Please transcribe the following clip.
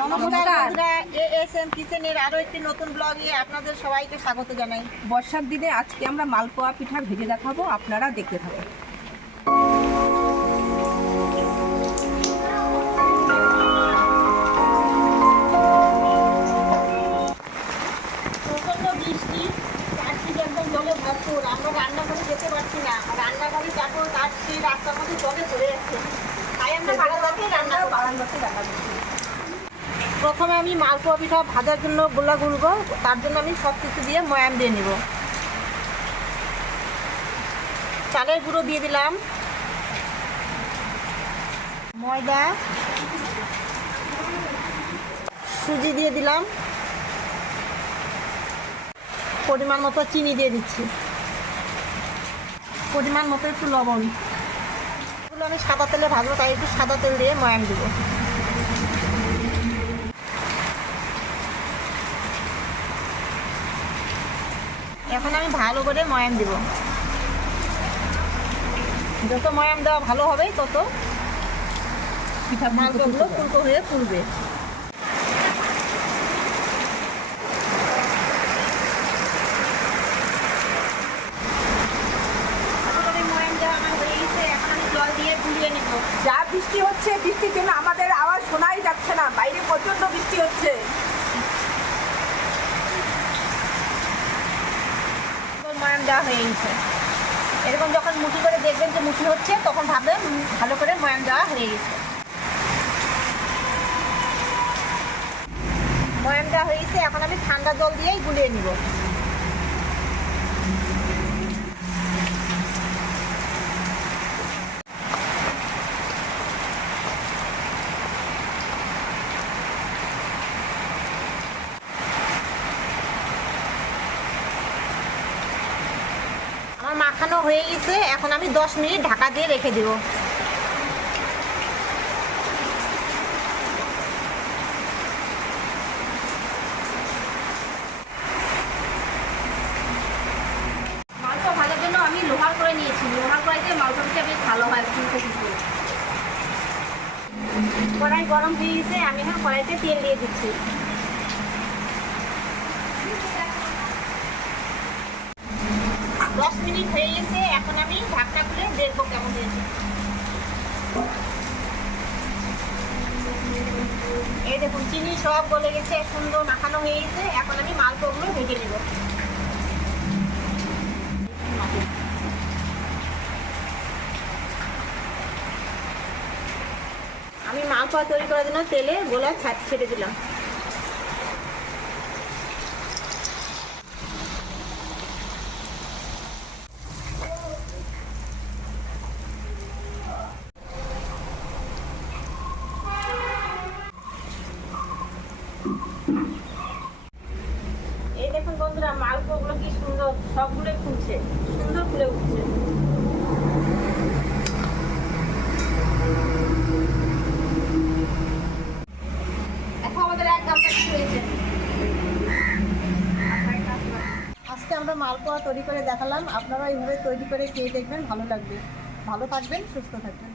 নমস্কার বন্ধুরা, এএসএম কিচেনের আরো একটি নতুন ব্লগে আপনাদের সবাইকে স্বাগত জানাই। বর্ষার দিনে আজকে আমরা মালপোয়া পিঠা ভেজে দেখাবো, আপনারা দেখতে থাকুন। প্রচন্ড বৃষ্টি, চারদিকে একদম জলে ভরপুর। আমরা রান্নাঘরে যেতে পারছি না, রান্নাঘরে যাবো তার সেই রাস্তার মধ্যে জলে পড়ে যাচ্ছে, তাই আমরা বারান্দাতেই রান্না করছি। প্রথমে আমি মালপোয়া পিঠা ভাজার জন্য গোলা গুলবো, তার জন্য আমি সব কিছু দিয়ে ময়াম দিয়ে নিব। চালের গুঁড়ো দিয়ে দিলাম, ময়দা, সুজি দিয়ে দিলাম, পরিমাণ মতো চিনি দিয়ে দিচ্ছি, পরিমাণ মতো একটু লবণ। এগুলো আমি সাদা তেলে ভাজবো, তাই একটু সাদা তেল দিয়ে ময়াম দেবো। এখন আমি ভালো করে ময়াম দেব। যত ময়াম দেওয়া ভালো হবে তত পিঠা মালপোয়াগুলো ফুলকো হয়ে ফুলবে। ময়াম দেওয়া আমার হয়ে গেছে, এখন আমি জল দিয়ে গুলিয়ে নেব। যা বৃষ্টি হচ্ছে, বৃষ্টির জন্য আমাদের আওয়াজ শোনাই যাচ্ছে না, বাইরে প্রচন্ড বৃষ্টি হচ্ছে। ময়াম দেওয়া হয়ে গেছে। এরকম যখন মুঠি করে দেখবেন যে মুঠি হচ্ছে, তখন ভাববেন ভালো করে ময়াম দেওয়া হয়ে গেছে। ময়াম দেওয়া হয়ে গেছে, এখন আমি ঠান্ডা জল দিয়েই গুলিয়ে নিব। আমার মাখানো হয়ে গেছে, এখন আমি 10 মিনিট ঢাকা দিয়ে রেখে দেব। মালপোয়া ভাজার জন্য আমি লোহার কড়াই নিয়েছি। লোহার কড়াইতে মালপোয়া পিঠা বেশ ভালো হয়। কড়াই গরম হয়ে গেছে, আমি এখন কড়াইতে তেল দিয়ে দিচ্ছি। দশ মিনিট হয়ে গেছে, এখন আমি ঢাকনা খুলে দেখবো কেমন হয়েছে। এই দেখুন, চিনি সব গলে গেছে, সুন্দর মাখানো হয়ে গেছে। এখন আমি মালপোয়াগুলো ভেজে নেব। আমি মালপোয়া তৈরি করার জন্য তেলে গোলা ছেড়ে দিলাম। এই দেখুন বন্ধুরা, মালপোয়াগুলো কি সুন্দর, সবগুলো ফুলছে, সুন্দর ফুলে উঠছে। এখন আমাদের এক গামলা হয়েছে। আজকে আমরা মালপোয়া তৈরি করে দেখালাম, আপনারা এইভাবে তৈরি করে খেয়ে দেখবেন, ভালো লাগবে। ভালো থাকবেন, সুস্থ থাকবেন।